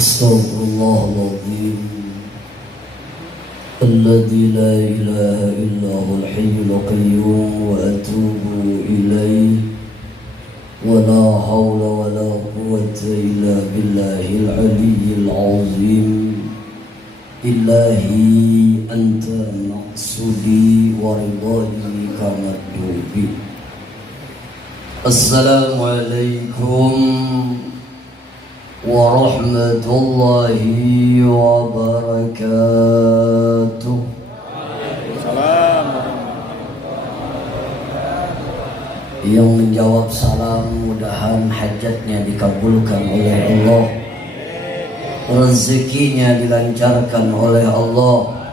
Astaghfirullahaladzim Alladzi la ilaha illa huwal hayyul qayyum wa atubu ilaih wa la hawla wa la quwwata illa billahil aliyyil azim Ilahi anta maqsudi wa ridhani kama dubi Assalamualaikum warahmatullahi wabarakatuh. Salam. Yang menjawab salam mudahan hajatnya dikabulkan oleh Allah, rezekinya dilancarkan oleh Allah,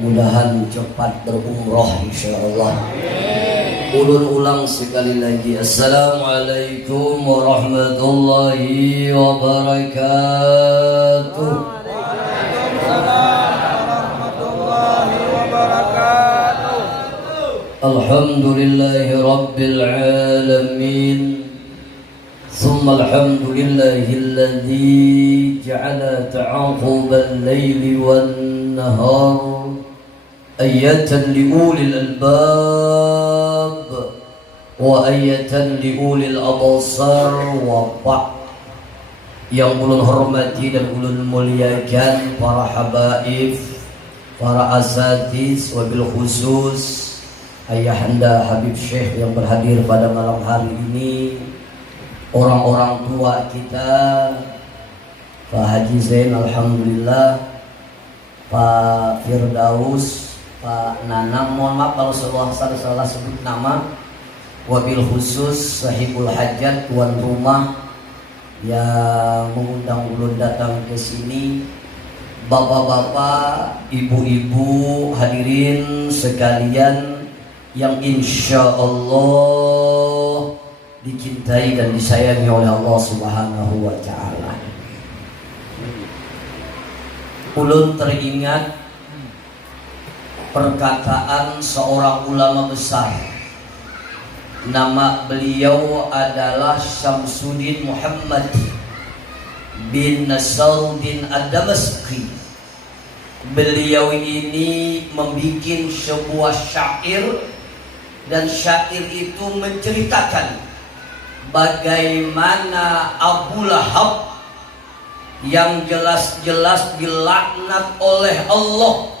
mudahan cepat berumrah insyaallah. Ulun ulang sekali lagi. Assalamualaikum warahmatullahi wabarakatuh. Alhamdulillahi rabbil alamin. Thumma alhamdulillahilladzi ja'ala ta'aqubal laili wan nahar ayatan liulil albab wa ayatan liulil absar wa yang ulun hormati dan ulun muliakan para habaib, para asatiz, wabil khusus ayahanda Habib Syekh yang berhadir pada malam hari ini, orang-orang tua kita, Pak Haji Zain alhamdulillah, Pak Firdaus, Pak Nanang, mohon maaf kalau salah sebut nama, wabil khusus sahibul hajat, tuan rumah yang mengundang ulun datang ke sini, bapak-bapak, ibu-ibu, hadirin sekalian yang insya Allah dicintai dan disayangi oleh Allah Subhanahu wa Ta'ala. Ulun teringat perkataan seorang ulama besar, nama beliau adalah Syamsuddin Muhammad bin Nasruddin Ad-Damaski. Beliau ini membuat sebuah syair, dan syair itu menceritakan bagaimana Abu Lahab yang jelas-jelas dilaknat oleh Allah,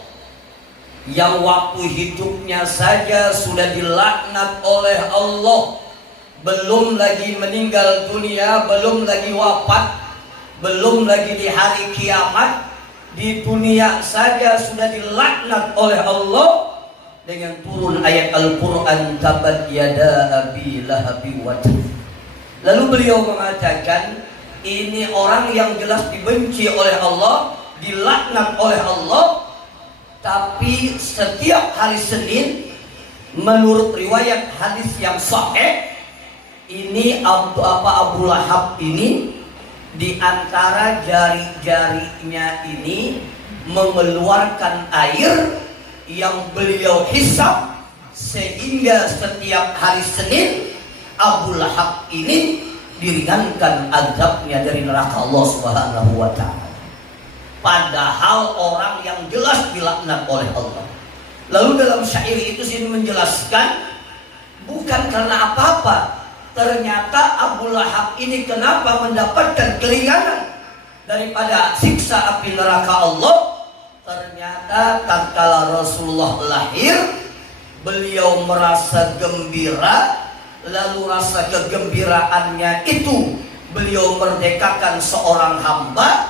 yang waktu hidupnya saja sudah dilaknat oleh Allah, belum lagi meninggal dunia, belum lagi wafat, belum lagi di hari kiamat, di dunia saja sudah dilaknat oleh Allah dengan turun ayat Al-Quran, tabat yada abi lahabi wa tab. Lalu beliau mengatakan, ini orang yang jelas dibenci oleh Allah, dilaknat oleh Allah, tapi setiap hari Senin menurut riwayat hadis yang sahih ini Abu Lahab ini di antara jari-jarinya ini mengeluarkan air yang beliau hisap, sehingga setiap hari Senin Abu Lahab ini diringankan azabnya dari neraka Allah Subhanahu wa Ta'ala. Padahal orang yang jelas dilaknat oleh Allah. Lalu dalam syair itu sini menjelaskan bukan karena apa-apa. Ternyata Abu Lahab ini kenapa mendapatkan keringanan daripada siksa api neraka Allah? Ternyata tatkala Rasulullah lahir, beliau merasa gembira. Lalu rasa kegembiraannya itu beliau merdekakan seorang hamba,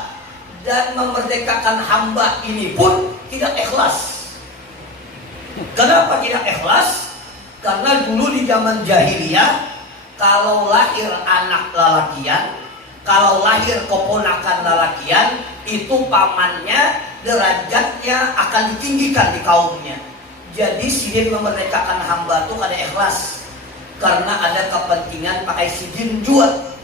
dan memerdekakan hamba ini pun tidak ikhlas. Kenapa tidak ikhlas? Karena dulu di zaman jahiliyah, kalau lahir anak lalakian, kalau lahir keponakan lalakian, itu pamannya derajatnya akan ditinggikan di kaumnya. Jadi sidin memerdekakan hamba itu kada ikhlas, karena ada kepentingan pakai sidin jual.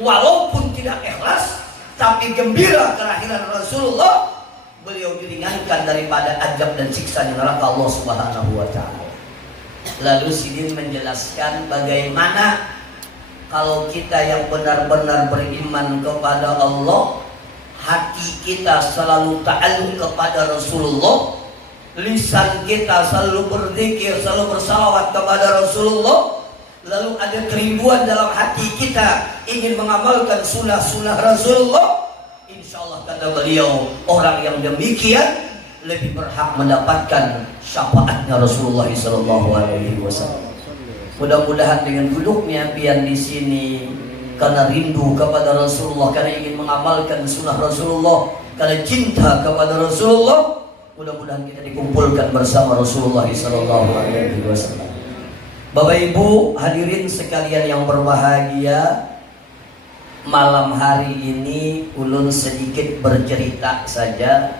Walaupun tidak ikhlas, tapi gembira kelahiran Rasulullah, beliau diringankan daripada azab dan siksa di neraka Allah Subhanahu wa Ta'ala. Lalu sidin menjelaskan bagaimana kalau kita yang benar-benar beriman kepada Allah, hati kita selalu ta'alluq kepada Rasulullah, lisan kita selalu berzikir, selalu bersalawat kepada Rasulullah, lalu ada kerinduan dalam hati kita ingin mengamalkan sunnah-sunnah Rasulullah, insyaallah kata beliau, orang yang demikian lebih berhak mendapatkan syafaatnya Rasulullah SAW. Mudah-mudahan dengan duduknya pian di sini karena rindu kepada Rasulullah, karena ingin mengamalkan sunnah Rasulullah, karena cinta kepada Rasulullah, mudah-mudahan kita dikumpulkan bersama Rasulullah SAW. Bapak Ibu hadirin sekalian yang berbahagia, malam hari ini ulun sedikit bercerita saja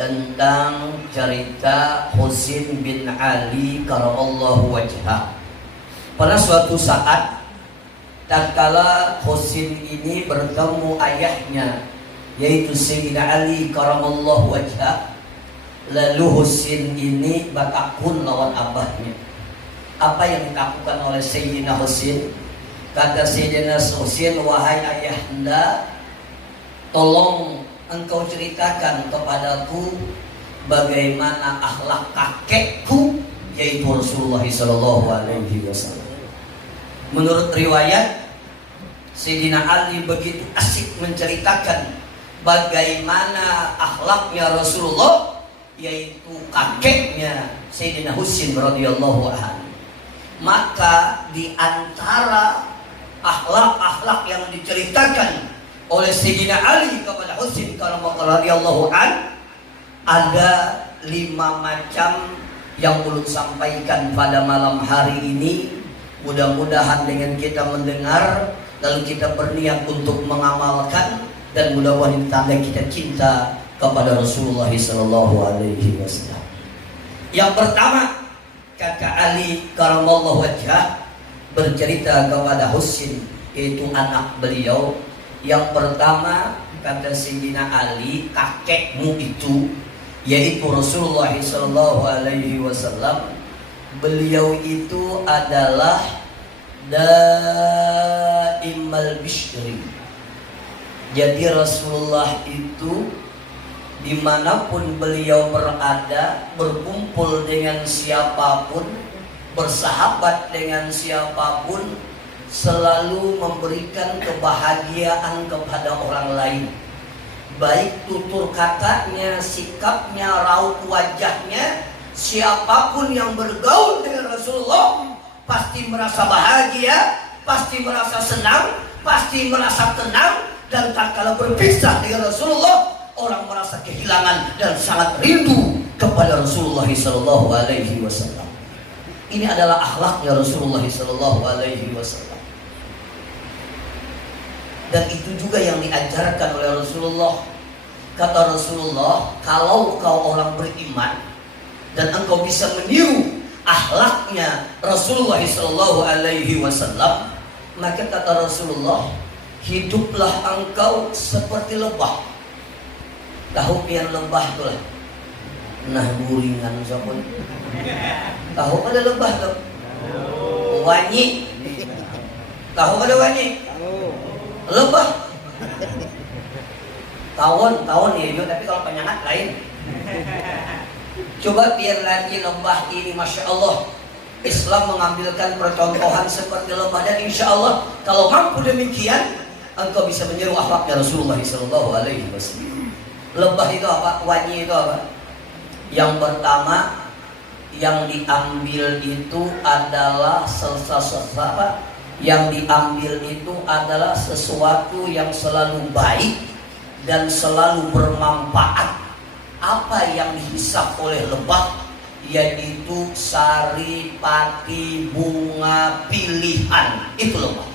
tentang cerita Husin bin Ali karamallahu wajhah. Pada suatu saat tatkala Husin ini bertemu ayahnya yaitu Sayyidina Ali karamallahu wajhah, lalu Husin ini bakakun lawan abahnya. Apa yang dilakukan oleh Sayyidina Husin? Kata Sayyidina Husin, wahai ayahanda, tolong engkau ceritakan kepadaku bagaimana akhlak kakekku yaitu Rasulullah SAW. Menurut riwayat, Sayyidina Ali begitu asik menceritakan bagaimana akhlaknya Rasulullah yaitu kakeknya Sayyidina Husin radhiyallahu anhu. Maka di antara akhlak-akhlak yang diceritakan oleh Sayyidina Ali kepada Husin radhiyallahu an, ada 5 macam yang ulun sampaikan pada malam hari ini. Mudah-mudahan dengan kita mendengar lalu kita berniat untuk mengamalkan, dan mudah-mudahan tanda kita cinta kepada Rasulullah SAW. Yang pertama, kata Ali karamallahu wajhah bercerita kepada Husin, yaitu anak beliau. Yang pertama, kata Sayyidina Ali, kakekmu itu yaitu Rasulullah SAW, beliau itu adalah daimal bishri. Jadi Rasulullah itu dimanapun beliau berada, berkumpul dengan siapapun, bersahabat dengan siapapun, selalu memberikan kebahagiaan kepada orang lain. Baik tutur katanya, sikapnya, raut wajahnya, siapapun yang bergaul dengan Rasulullah pasti merasa bahagia, pasti merasa senang, pasti merasa tenang. Dan tak kala berpisah dengan Rasulullah, orang merasa kehilangan dan sangat rindu kepada Rasulullah SAW. Ini adalah akhlaknya Rasulullah SAW. Dan itu juga yang diajarkan oleh Rasulullah. Kata Rasulullah, kalau kau orang beriman dan engkau bisa meniru akhlaknya Rasulullah SAW, maka kata Rasulullah, hiduplah engkau seperti lebah. Tahu pian lebah tu lah. Nah guringan siapa? Tahu ada lebah tu? Wanyi. Tahu ada wanyi? Lebah. Tawon ya juga, tapi kalau penyangat lain. Coba biar lagi lebah ini, masya Allah, Islam mengambilkan percontohan seperti lebah, dan insya Allah kalau mampu demikian, engkau bisa menyeru akhlaknya Rasulullah SAW. Lebah itu apa? Wanyi itu apa? Yang pertama yang diambil itu adalah sesuatu yang selalu baik dan selalu bermanfaat. Apa yang dihisap oleh lebah? Yaitu sari, pati, bunga, pilihan. Itu lebah.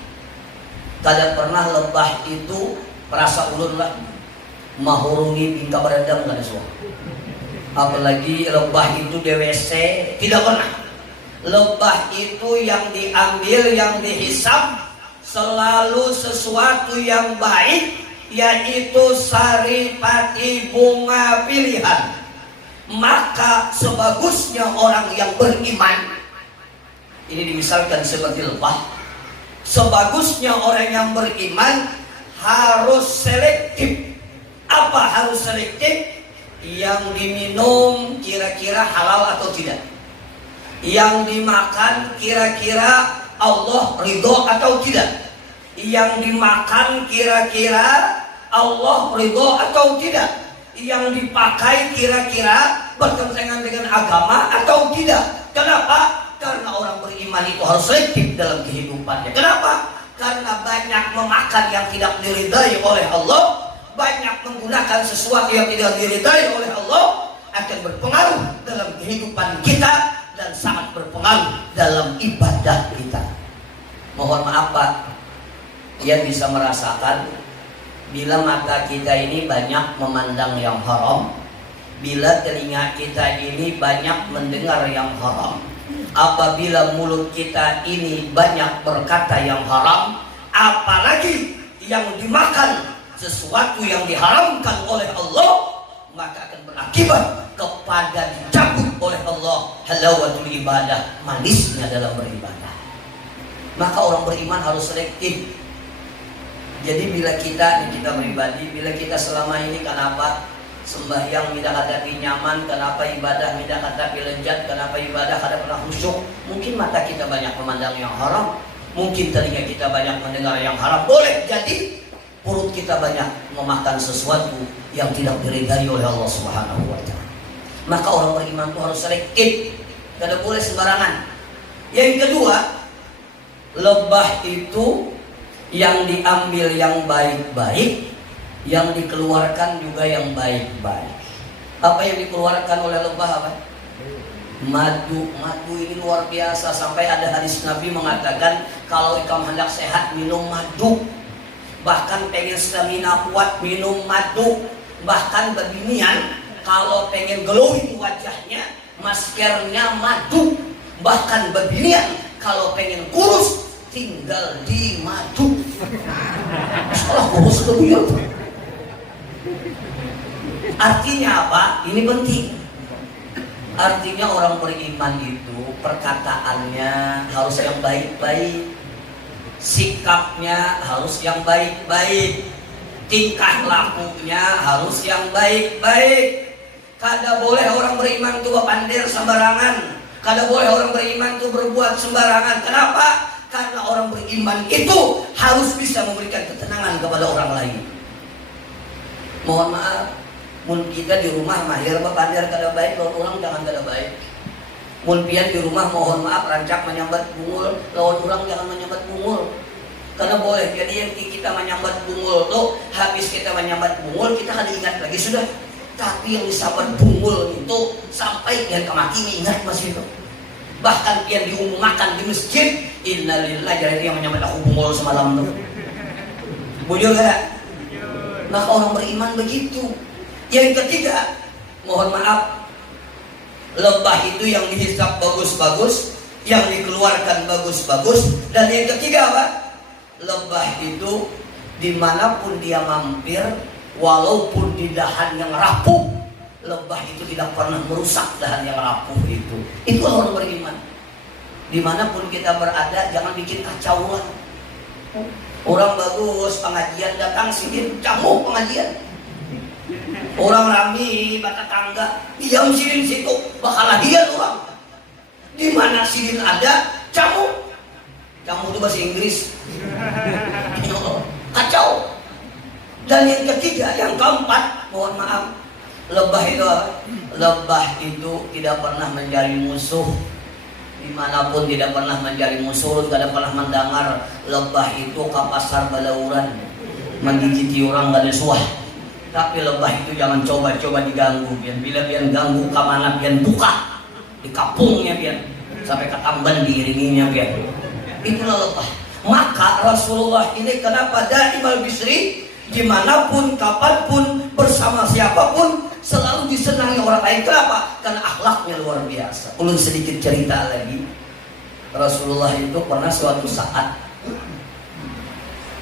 Kada pernah lebah itu perasa ulun lah mahurungi bingka berendam kada suah. Apalagi lebah itu DWC, tidak pernah. Lebah itu yang diambil, yang dihisap selalu sesuatu yang baik, yaitu sari, pati, bunga, pilihan. Maka sebagusnya orang yang beriman, ini dimisalkan seperti lebah, sebagusnya orang yang beriman harus selektif harus selektif. Yang diminum kira-kira halal atau tidak, yang dimakan kira-kira Allah ridho atau tidak, yang dimakan kira-kira Allah ridho atau tidak, yang dipakai kira-kira bertentangan dengan agama atau tidak. Kenapa? Karena orang beriman itu harus selektif dalam kehidupannya. Kenapa? Karena banyak memakan yang tidak diridai oleh Allah, banyak menggunakan sesuatu yang tidak diridai oleh Allah, akan berpengaruh dalam kehidupan kita dan sangat berpengaruh dalam ibadah kita. Mohon maaf Pak, dia bisa merasakan bila mata kita ini banyak memandang yang haram, bila telinga kita ini banyak mendengar yang haram, apabila mulut kita ini banyak berkata yang haram, apalagi yang dimakan sesuatu yang diharamkan oleh Allah, maka akan berakibat kepada dicabut oleh Allah halawatul ibadah, manisnya dalam beribadah. Maka orang beriman harus selektif. Jadi bila kita pribadi, bila kita selama ini kenapa sembahyang tidak hadapi nyaman, kenapa ibadah tidak hadapi lezat, kenapa ibadah kada pernah khusyuk, mungkin mata kita banyak memandang yang haram, mungkin telinga kita banyak mendengar yang haram, boleh jadi perut kita banyak memakan sesuatu yang tidak diridai oleh Allah Subhanahu wa Ta'ala. Maka orang beriman itu harus selektif, tidak boleh sembarangan. Yang kedua, lebah itu yang diambil yang baik-baik, yang dikeluarkan juga yang baik-baik. Apa yang dikeluarkan oleh lebah apa? Madu. Madu ini luar biasa, sampai ada hadis Nabi mengatakan kalau kamu hendak sehat minum madu. Bahkan pengen stamina kuat minum madu. Bahkan beginian, kalau pengen glowing wajahnya maskernya madu. Bahkan beginian, kalau pengen kurus tinggal di madu. Setelah kurus kebiar. Artinya apa? Ini penting. Artinya orang beriman itu perkataannya harus yang baik-baik, sikapnya harus yang baik-baik, tingkah lakunya harus yang baik-baik. Kada boleh orang beriman itu berpandir sembarangan, kada boleh orang beriman itu berbuat sembarangan. Kenapa? Karena orang beriman itu harus bisa memberikan ketenangan kepada orang lain. Mohon maaf, mun kita di rumah mahir berpandir kada baik, lawan orang jangan kada baik. Mun pian di rumah mohon maaf rancak menyambat bungul, lawan orang jangan menyambat bungul. Karena boleh jadi yang kita menyambat bungul tuh, habis kita menyambat bungul kita kada ingat lagi sudah. Tapi yang disambat bungul itu sampai yang kemaki ingat masih itu. Bahkan pian diumumkan di masjid, innalillah, jadi yang menyambat aku bungul semalam tuh. Bujur kada? Maka orang beriman begitu. Yang ketiga, mohon maaf, lebah itu yang dihisap bagus-bagus, yang dikeluarkan bagus-bagus. Dan yang ketiga apa? Lebah itu dimanapun dia mampir, walaupun di dahan yang rapuh, lebah itu tidak pernah merusak dahan yang rapuh itu. Itu orang beriman. Dimanapun kita berada, jangan bikin kacauan. Orang bagus pengajian datang sini camuk pengajian. Orang rami bata tangga diam sidin situ bakal ladian orang. Di mana sidin ada camuk. Camuk itu bahasa Inggris. Kacau. Dan yang ketiga, yang keempat, mohon maaf, lebah itu apa? Lebah itu tidak pernah mencari musuh. Dimanapun tidak pernah mencari musuh, tidak pernah mendengar lebah itu ke pasar balauran menggigiti orang gak ada suah. Tapi lebah itu jangan coba-coba diganggu, biar bila biar ganggu ke mana biar buka di kapungnya biar sampai ketamban diiringinya biar. Itulah lebah. Maka Rasulullah ini kenapa daimal bisri, dimanapun kapanpun bersama siapapun selalu disenangi orang lain. Kenapa? Karena akhlaknya luar biasa. Ulun sedikit cerita lagi. Rasulullah itu pernah suatu saat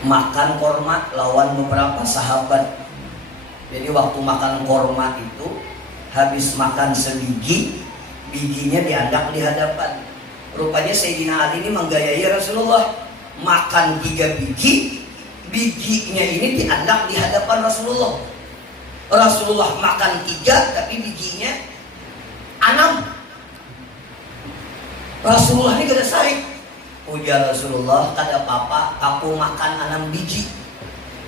makan korma lawan beberapa sahabat. Jadi waktu makan korma itu habis makan sebiji, bijinya diandak di hadapan. Rupanya Sayyidina Ali ini menggayai Rasulullah makan 3 biji, bijinya ini diandak di hadapan Rasulullah. Rasulullah makan 3 tapi bijinya 6. Rasulullah ini gak ada sarik. Ujar Rasulullah, kada apa-apa aku makan 6 biji,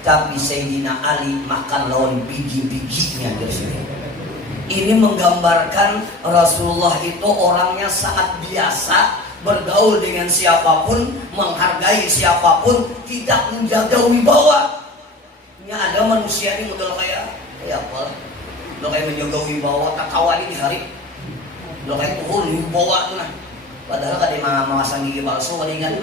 tapi Sayyidina Ali makan lawan biji-bijinya dari sini. Ini menggambarkan Rasulullah itu orangnya sangat biasa, bergaul dengan siapapun, menghargai siapapun, tidak menjaga wibawa. Ini ada manusia ini modal kayak apa? Lo kayak menjaga wibawa, tak kawali di hari. Lo kayak turun wibawa tuh nah. Padahal kada memasang gigi palsu, kada ingat.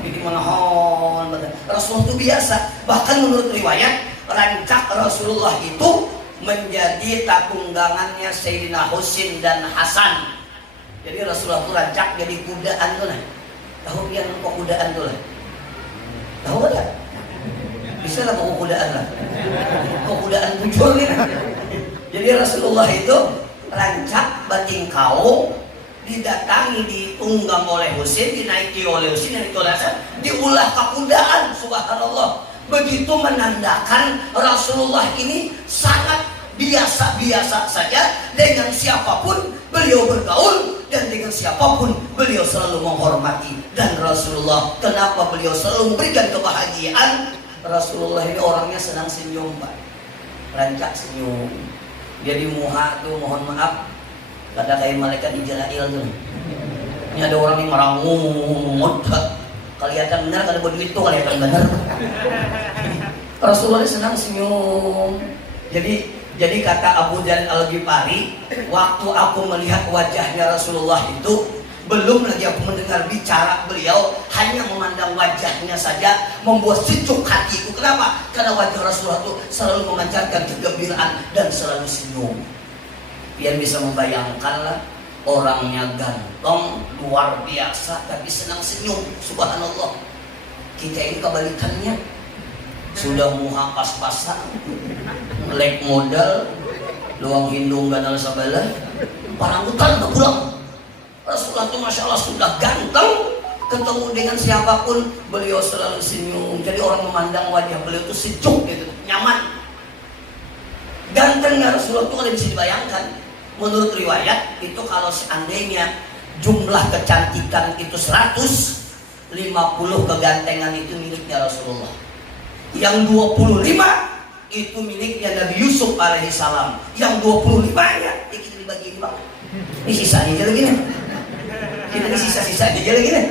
Gigi menahon. Rasulullah itu biasa. Bahkan menurut riwayat, rancak Rasulullah itu menjadi tunggangannya Sayyidina Husin dan Hasan. Jadi Rasulullah itu rancak jadi kudaan tuh nah. Tahu yang kok kudaan tuh lah? Tahu ada? Bisa lah kok kudaan lah. Kok kudaan bujur nih. Jadi Rasulullah itu rancak bating kau didatangi, ditunggang oleh Husin, dinaiki oleh Husin, dan itu Hasan, diulah kekudaan. Subhanallah. Begitu menandakan Rasulullah ini sangat biasa-biasa saja, dengan siapapun beliau bergaul, dan dengan siapapun beliau selalu menghormati. Dan Rasulullah, kenapa beliau selalu memberikan kebahagiaan? Rasulullah ini orangnya senang senyum, Pak. Rancak senyum. Jadi muha tuh mohon maaf, kada kayak malaikat Israel tuh. Ini ada orang yang merangut, kelihatan benar, kada berduit tuh kelihatan benar. Rasulullah senang senyum. Jadi kata Abu Dzar Al-Ghifari, waktu aku melihat wajahnya Rasulullah itu, belum lagi aku mendengar bicara beliau, hanya memandang wajahnya saja membuat sejuk hatiku. Kenapa? Karena wajah Rasulullah itu selalu memancarkan kegembiraan dan selalu senyum. Biar bisa membayangkanlah, orangnya ganteng luar biasa tapi senang senyum. Subhanallah. Kita ini kebalikannya, sudah muha pas-pasan, melek modal, luang hindung ganal sabalah, parangutan tak pulang. Rasulullah itu Masya Allah sudah ganteng, ketemu dengan siapapun beliau selalu senyum. Jadi orang memandang wajah beliau itu sejuk gitu, nyaman. Gantengnya Rasulullah itu kada bisa dibayangkan. Menurut riwayat itu kalau seandainya jumlah kecantikan itu 100, 50 kegantengan itu miliknya Rasulullah. Yang 25 itu miliknya Nabi Yusuf alaihissalam. Yang 25-nya kita dibagi ini, Pak. Ini sisanya aja lagi nih. Kita ini sisa-sisa aja lagi nih.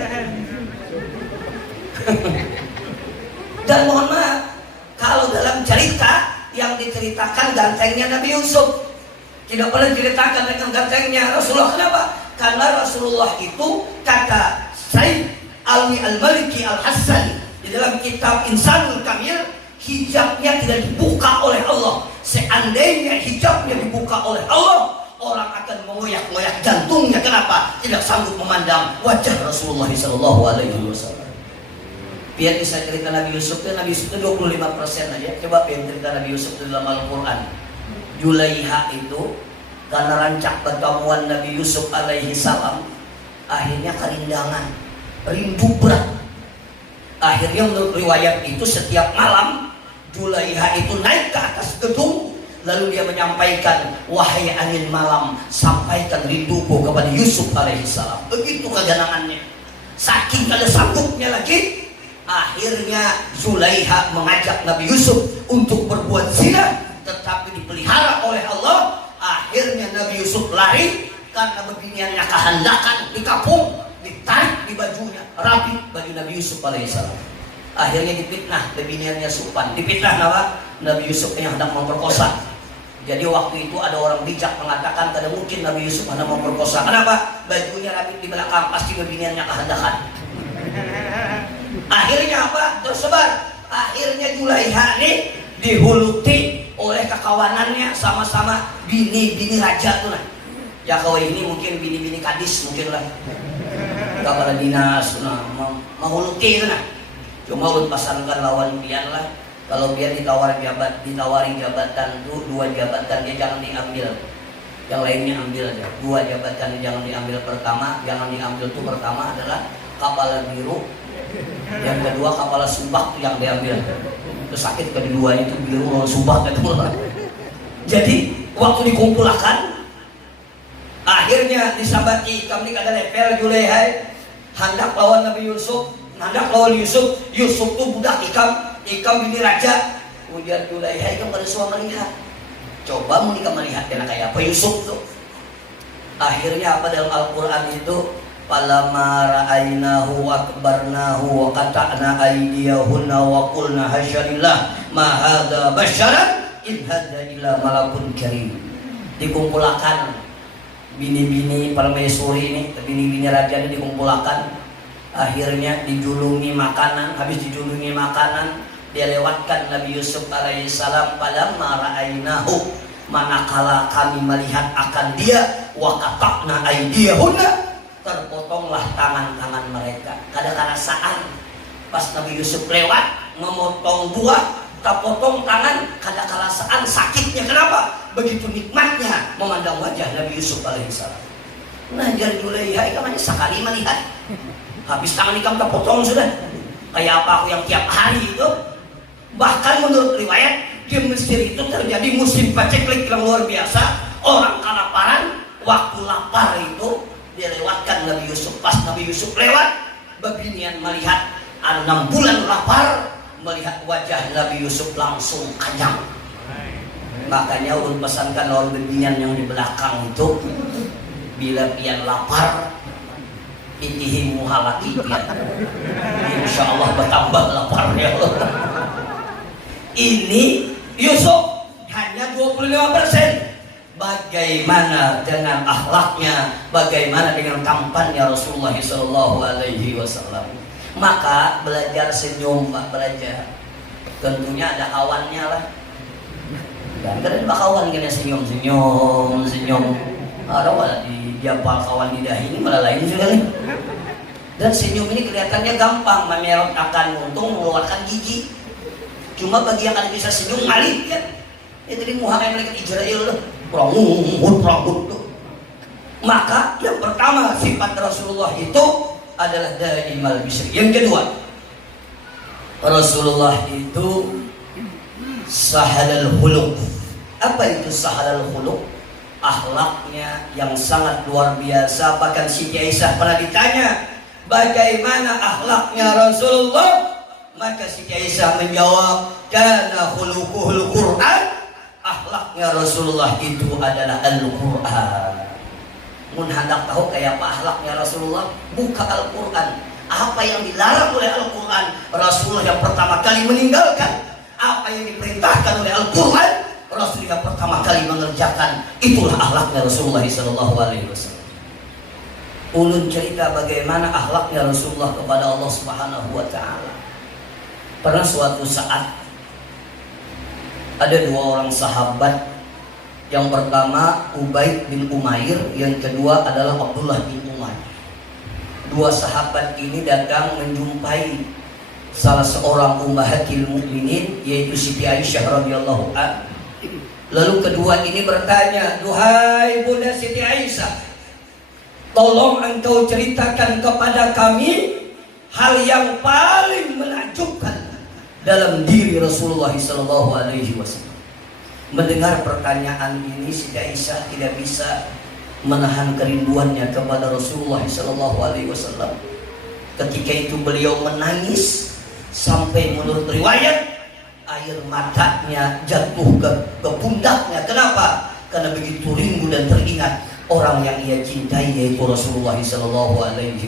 Dan mohon maaf, kalau dalam cerita yang diceritakan gantengnya Nabi Yusuf, tidak pernah diceritakan dengan gantengnya Rasulullah. Kenapa? Karena Rasulullah itu, kata Said Alwi Al-Maliki Al-Hassani di dalam kitab Insanul Kamil, hijabnya tidak dibuka oleh Allah. Seandainya hijabnya dibuka oleh Allah, orang akan mengoyak-ngoyak jantungnya. Kenapa? Tidak sanggup memandang wajah Rasulullah SAW. Biar bisa cerita Nabi Yusuf itu 25% aja. Coba biar cerita Nabi Yusuf dalam Al-Quran. Julaiha itu karena rancak pertemuan Nabi Yusuf alaihi salam, akhirnya kerindangan, rindu berat. Akhirnya menurut riwayat itu setiap malam Julaiha itu naik ke atas gedung, lalu dia menyampaikan, wahai angin malam, sampaikan rinduku kepada Yusuf alaihi salam. Begitu keganangannya, saking kada sanggupnya lagi, akhirnya Zulaiha mengajak Nabi Yusuf untuk berbuat zina, tetapi dipelihara oleh Allah. Akhirnya Nabi Yusuf lari karena beginiannya kehendakan, dikapung, ditarik di bajunya, rapi baju Nabi Yusuf alaihissalam. Akhirnya dipitnah beginiannya Supan, dipitnah Nabi Yusuf yang hendak memperkosa. Jadi waktu itu ada orang bijak mengatakan tidak mungkin Nabi Yusuf hendak memperkosa. Kenapa? Bajunya rapi di belakang, pasti beginiannya kehendakan. Akhirnya apa? Tersebar. Akhirnya Julaiha ini dihuluti oleh kekawanannya, sama-sama bini-bini raja tuh nah. Ya kau ini mungkin bini-bini kadis mungkin lah. Kepala dinas nah, menghuluti itu nah. Cuma ulun pasangkan lawan pian lah. Kalau pian ditawari jabatan tuh 2 jabatan dia jangan diambil. Yang lainnya ambil aja. 2 jabatan jangan diambil. Pertama, jangan diambil tuh pertama adalah kepala biru. Yang kedua kepala subak tuh yang diambil. Itu sakit keduanya itu biru subak itu. Jadi waktu dikumpulkan, akhirnya disabati kami kada level Julehai hendak lawan Nabi Yusuf, hendak lawan Yusuf. Yusuf tuh budak ikam bini raja. Kemudian Julehai kan pada suami melihat, coba mau nikah melihat kena kayak apa Yusuf tuh. Akhirnya apa dalam Al-Quran itu, falamma ra'ainahu akbarnahu wa qata'na aydiyahunna wa qulna hasyalillah ma hadza basyaran in hadza illa malakun karim. Dikumpulkan bini-bini permaisuri ini, bini-bini raja ini dikumpulkan. Akhirnya dijulungi makanan, habis dijulungi makanan dia lewatkan Nabi Yusuf alaihissalam. Falamma ra'ainahu, manakala kami melihat akan dia, wa qata'na aydiyahunna, terpotonglah tangan-tangan mereka. Kadang-kadang saat pas Nabi Yusuf lewat memotong buah, tak potong tangan, kadang-kadang saat sakitnya. Kenapa? Begitu nikmatnya memandang wajah Nabi Yusuf alaihissalam. Nah jadi Julaiha ikamanya sekali melihat, habis tangan ikam tak potong sudah. Kayak apa aku yang tiap hari itu. Bahkan menurut riwayat di Mesir itu terjadi musim paceklik yang luar biasa. Orang kelaparan, waktu lapar itu dia lewatkan Nabi Yusuf. Pas Nabi Yusuf lewat, beginian melihat 6 bulan lapar, melihat wajah Nabi Yusuf langsung kenyang. Makanya ulun pesankan orang beginian yang di belakang itu, bila pian lapar, itihi muhalaki pian, insya Allah bertambah laparnya. Ini Yusuf hanya 25%. Bagaimana dengan akhlaknya, bagaimana dengan tampannya Rasulullah SAW. Maka belajar senyum, Pak, belajar. Tentunya ada kawannya lah. Dan kadang kawan kena senyum. Ada malah di japal kawan di dahi ini malah lain juga nih. Dan senyum ini kelihatannya gampang, memerot akan untung, mengeluarkan gigi. Cuma bagi yang ada bisa senyum ngalit ya. Itu di muhammad malaikat Israel loh. Prahut tuh. Maka yang pertama sifat Rasulullah itu adalah daimal bisri. Yang kedua, Rasulullah itu sahadal khuluq. Apa itu sahadal khuluq? Akhlaknya yang sangat luar biasa. Bahkan Siti Aisyah pernah ditanya, bagaimana akhlaknya Rasulullah? Maka Siti Aisyah menjawab, kana khuluquhul Qur'an. Akhlaknya Rasulullah itu adalah Al-Quran. Mun hendak tahu kayak apa akhlaknya Rasulullah, buka Al-Quran. Apa yang dilarang oleh Al-Quran, Rasulullah yang pertama kali meninggalkan. Apa yang diperintahkan oleh Al-Quran, Rasul yang pertama kali mengerjakan. Itulah akhlaknya Rasulullah SAW. Ulun cerita bagaimana akhlaknya Rasulullah kepada Allah Subhanahu wa Ta'ala. Pernah suatu saat ada 2 orang sahabat. Yang pertama Ubaid bin Umair, yang kedua adalah Abdullah bin Umar. 2 sahabat ini datang menjumpai salah seorang ummahatil mukminin, yaitu Siti Aisyah radhiyallahu anha. Lalu kedua ini bertanya, duhai Bunda Siti Aisyah, tolong engkau ceritakan kepada kami hal yang paling menakjubkan dalam diri Rasulullah SAW. Mendengar pertanyaan ini, Siti Aisyah tidak bisa menahan kerinduannya kepada Rasulullah SAW. Ketika itu beliau menangis sampai menurut riwayat air matanya jatuh ke pundaknya. Kenapa? Karena begitu rindu dan teringat orang yang ia cintai, yaitu Rasulullah SAW.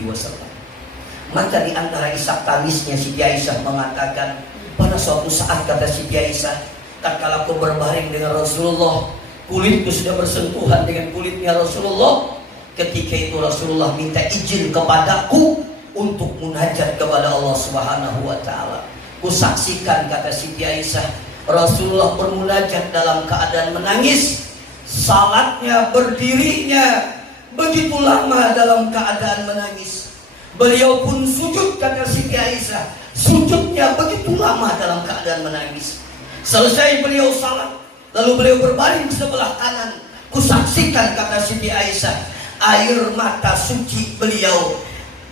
Maka di antara isak tangisnya Siti Aisyah mengatakan, pada suatu saat kata Siti Aisyah, tatkala aku berbaring dengan Rasulullah, kulitku sudah bersentuhan dengan kulitnya Rasulullah. Ketika itu Rasulullah minta izin kepadaku untuk munajat kepada Allah Subhanahu wa Ta'ala. Kusaksikan, kata Siti Aisyah, Rasulullah bermunajat dalam keadaan menangis. Salatnya, berdirinya begitu lama dalam keadaan menangis. Beliau pun sujud, kata Siti Aisyah, sujudnya begitu lama dalam keadaan menangis. Selesai beliau salat, lalu beliau berbaring di sebelah kanan. Kusaksikan, kata Siti Aisyah, air mata suci beliau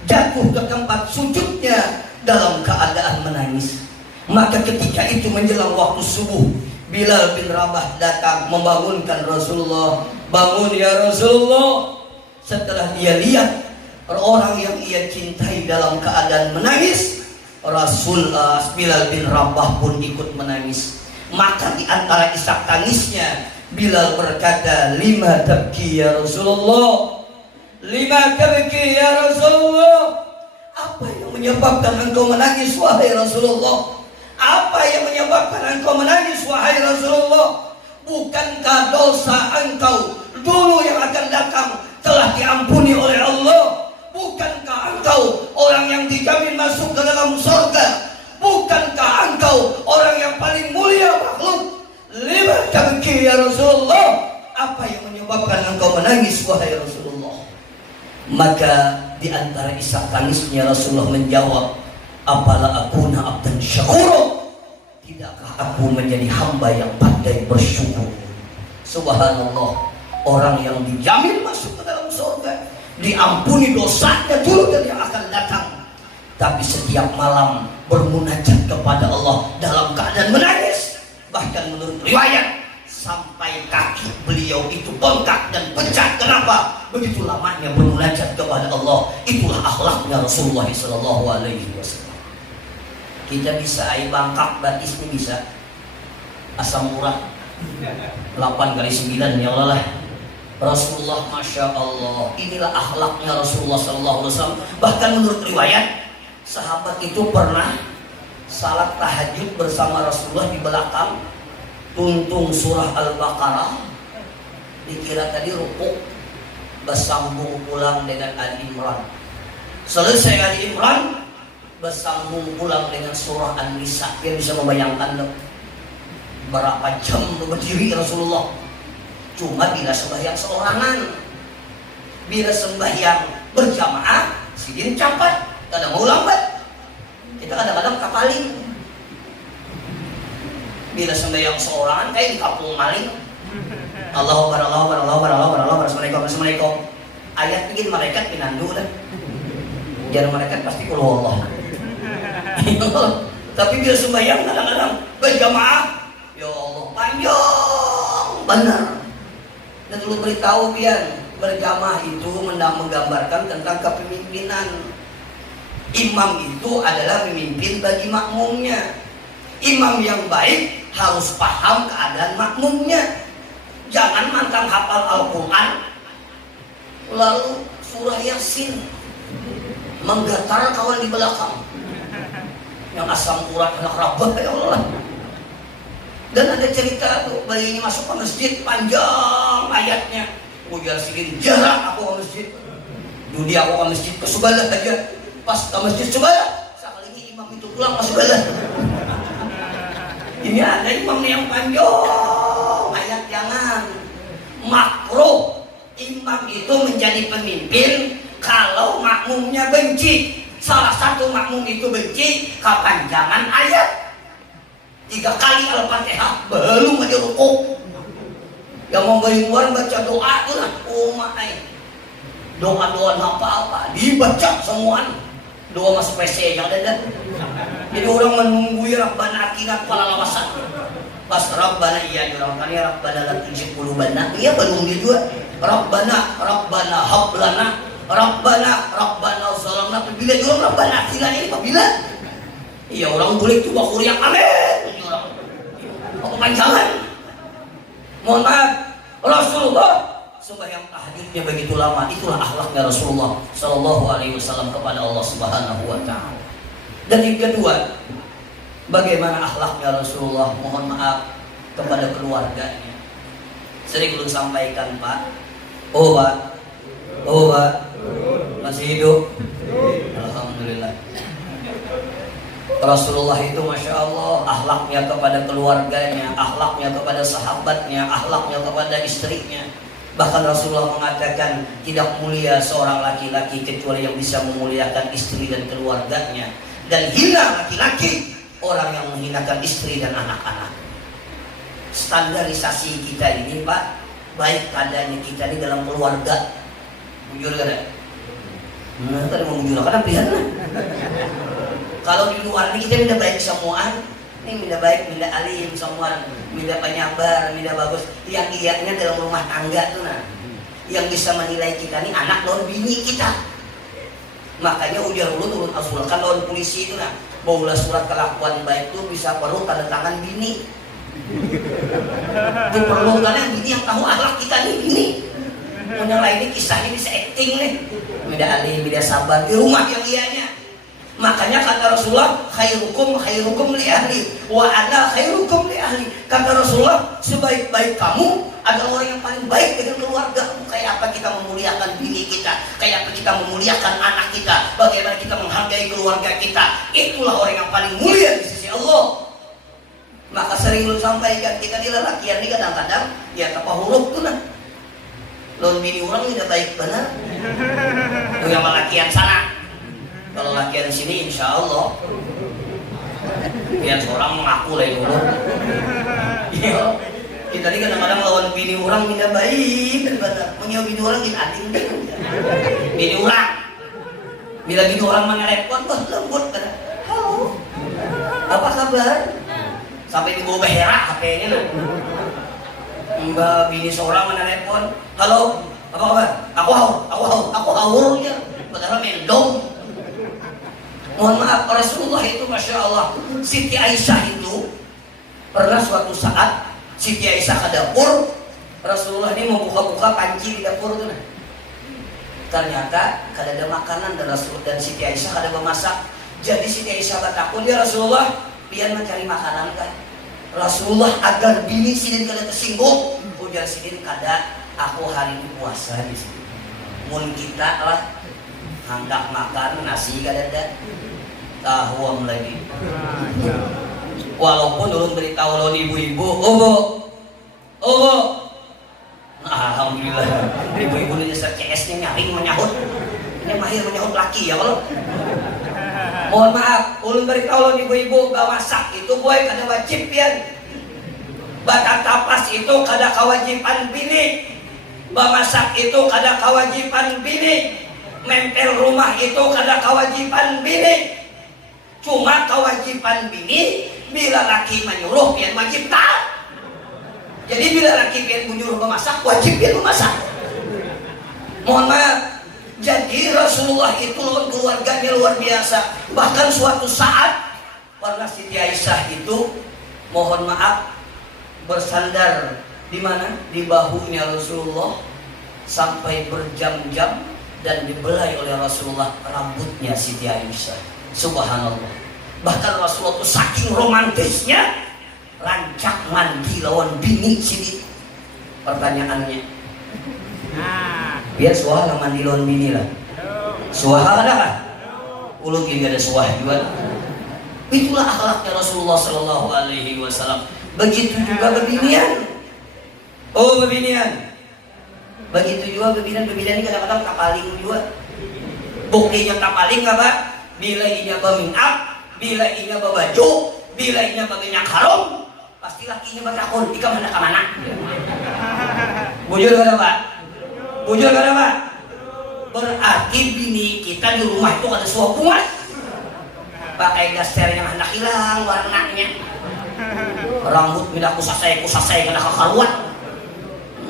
jatuh ke tempat sujudnya dalam keadaan menangis. Maka ketika itu menjelang waktu subuh, Bilal bin Rabah datang membangunkan Rasulullah. Bangun ya Rasulullah. Setelah dia lihat orang yang ia cintai dalam keadaan menangis, Bilal bin Rabah pun ikut menangis. Maka di antara isak tangisnya Bilal berkata, lima tabki ya Rasulullah, lima tabki ya Rasulullah. Apa yang menyebabkan engkau menangis wahai Rasulullah? Apa yang menyebabkan engkau menangis wahai Rasulullah? Bukankah dosa engkau dulu yang akan datang telah diampuni oleh Allah? Bukankah engkau orang yang dijamin masuk ke dalam surga? Bukankah engkau orang yang paling mulia makhluk? Lima tabki ya Rasulullah. Apa yang menyebabkan engkau menangis wahai Rasulullah? Maka di antara isak tangisnya Rasulullah menjawab, apala akuna abdan syakura, tidakkah aku menjadi hamba yang pandai bersyukur? Subhanallah, orang yang dijamin masuk ke dalam surga, diampuni dosanya dulu dan yang akan datang, tapi setiap malam bermunajat kepada Allah dalam keadaan menangis. Bahkan menurut riwayat sampai kaki beliau itu bengkak dan pecah. Kenapa? Begitu lamanya bermunajat kepada Allah. Itulah akhlaknya Rasulullah SAW. Kita bisa bangkak batisnya bisa asam urat 8x9 ya Allah lah. Rasulullah Masya Allah, inilah akhlaknya Rasulullah SAW. Bahkan menurut riwayat, sahabat itu pernah salat tahajud bersama Rasulullah di belakang, tuntung surah Al-Baqarah, dikira tadi rukuk, bersambung pulang dengan Ali Imran. Selesai Ali Imran, bersambung pulang dengan surah An-Nisa. Dia bisa membayangkan loh, berapa jam berdiri Rasulullah. Cuma bila sembahyang seorangan, bila sembahyang berjamaah sidin cepat, kadang mau lambat. Kita kadang-kadang kapaling. Bila sembahyang seorangan kayak di kampung maling. Allahu Akbar, Allahu Akbar, Allahu Akbar, Allahu Akbar, Allahu Akbar, Assalamualaikum, Assalamualaikum. Ayat bikin malaikat pinandu dah. Jangan malaikat pasti kulo Allah. Tapi bila sembahyang kadang-kadang berjamaah, ya Allah panjang benar. Dan dulu beritahu pian, berjamaah itu menggambarkan tentang kepemimpinan. Imam itu adalah memimpin bagi makmumnya. Imam yang baik harus paham keadaan makmumnya. Jangan mantang hafal Al-Quran lalu surah Yasin menggetar kawan di belakang, yang asam urat anak rabah ya Allah. Dan ada cerita tuh, bayinya masuk ke masjid, panjang ayatnya, ujar sidin jarak aku ke masjid, judi aku ke masjid ke Subala aja. Pas ke masjid Subala, sekali ini imam itu pulang ke Subala. Ini ada imam yang panjang ayat, jangan makruh imam itu menjadi pemimpin kalau makmumnya benci. Salah satu makmum itu benci kepanjangan ayat. 3 kali Al-Fatihah belum aja rukuk. Yang mau keluar baca doa tuh lah, doa-doa apa-apa dibaca semua. Doa masuk WC yang ada. Jadi orang menunggu ya Rabbana atina kepala lawasan. Pas Rabbana iya diorangkan ya Rabbana la tujib qulubana. Iya belum dia juga. Rabbana hablana. Rabbana zalamna. Bila diorang Rabbana atina ini bila? Iya orang boleh coba kuriak amin. Apa panjangan? Mohon maaf, Rasulullah sembahyang tahajudnya begitu lama. Itulah akhlaknya Rasulullah Sallallahu Alaihi Wasallam kepada Allah Subhanahu Wa Taala. Dan yang kedua, bagaimana akhlaknya Rasulullah, mohon maaf, kepada keluarganya. Sering belum sampaikan Pak. Oh Pak, masih hidup? Alhamdulillah. Rasulullah itu Masya Allah, akhlaknya kepada keluarganya, akhlaknya kepada sahabatnya, akhlaknya kepada istrinya. Bahkan Rasulullah mengatakan tidak mulia seorang laki-laki kecuali yang bisa memuliakan istri dan keluarganya. Dan hina laki-laki orang yang menghinakan istri dan anak-anak. Standarisasi kita ini Pak, baik keadaannya kita di dalam keluarga. Jujur kan? Nah, tadi mau jujur, karena pilihan lah. Kalau di luar ini kita udah baik semuaan, Ini minda baik, minda alim, semua, minda penyabar, minda bagus. Yang iyanya dalam rumah tangga tuh nah. Yang bisa menilai kita nih anak lawan bini kita. Makanya udah urut asulkan lawan polisi itu nah. Baulah surat kelakuan baik tuh bisa perlu tanda tangan bini. Itu perlu karena bini yang tahu akhlak kita nih bini. Yang lain ini kisahnya bisa acting nih. Minda alim, minda sabar di rumah yang iyanya. Makanya kata Rasulullah, khairukum li ahli wa ana khairukum li ahli. Kata Rasulullah, sebaik-baik kamu adalah orang yang paling baik dengan keluargamu. Kayak apa kita memuliakan bini kita, kayak apa kita memuliakan anak kita, bagaimana kita menghargai keluarga kita. Itulah orang yang paling mulia di sisi Allah. Maka sering lu sampaikan kita di lelakian ini kadang-kadang ya tapa huruf tuh nah. Lalu bini orang tidak baik benar. Lu yang lelakian sana. Kalau lakian sini insya Allah biar seorang mengaku lah dulu. Iya, kita ini kadang-kadang lawan bini orang tidak baik dan benar. Menyewa bini orang kita adil. Bini orang, bila bini orang mana repot, wah lembut kan. Halo, apa kabar? Sampai dibawa berak HP-nya loh. Mbak bini seorang mana repot. Halo, apa kabar? Aku haur ya. Padahal mendong. Mohon maaf, Rasulullah itu Masya Allah, Siti Aisyah itu pernah suatu saat Siti Aisyah ke dapur. Rasulullah ini membuka-buka panci di dapur itu. Ternyata kada ada makanan dan Rasul dan Siti Aisyah kada memasak. Jadi Siti Aisyah bertakun, ya Rasulullah, pian mencari makanan kan. Rasulullah agar bini sidin kada tersinggung. Ujar sidin kada, aku hari ini puasa di sini. Mun kita lah hendak makan nasi kada ada. Tahuam lagi. Walaupun dulu beritahu lawan ibu-ibu, oh, alhamdulillah. Ibu-ibu ini CS-nya nyaring menyahut. Ini mahir menyahut laki ya kalau. Mohon maaf, ulun beritahu lawan ibu-ibu bahwa masak itu boy kada wajib pian. Bahkan tapas itu kada kewajiban bini. Masak itu kada kewajiban bini. Mempel rumah itu kada kewajiban bini. Cuma kewajiban bini bila laki menyuruh pian wajib taat. Jadi bila laki pian menyuruh memasak wajib pian memasak. Mohon maaf. Jadi Rasulullah itu keluarganya luar biasa. Bahkan suatu saat pernah Siti Aisyah itu mohon maaf bersandar di mana? Di bahunya Rasulullah sampai berjam-jam dan dibelai oleh Rasulullah rambutnya Siti Aisyah. Subhanallah. Bahkan Rasulullah itu saking romantisnya rancak mandi lawan bini sini. Pertanyaannya, biar suah mandi lawan bini lah. Suah ada kan? Ulu gini ada suah juga. Itulah akhlaknya Rasulullah Sallallahu Alaihi Wasallam. Begitu juga bebinian. Oh bebinian. Begitu juga bebinian ini kadang-kadang kapaling juga. Buktinya kapaling apa? Bila inya bamin up, bila inya babaju, bila inya baminyak harum, pasti lakinya bertakun, ika mana ke mana? Bujur kada Pak? Bujur kada Pak? Berarti bini kita di rumah itu ada suah puas. Pakai daster yang hendak hilang warnanya. Rambut mindah kusasai kada kekaruan.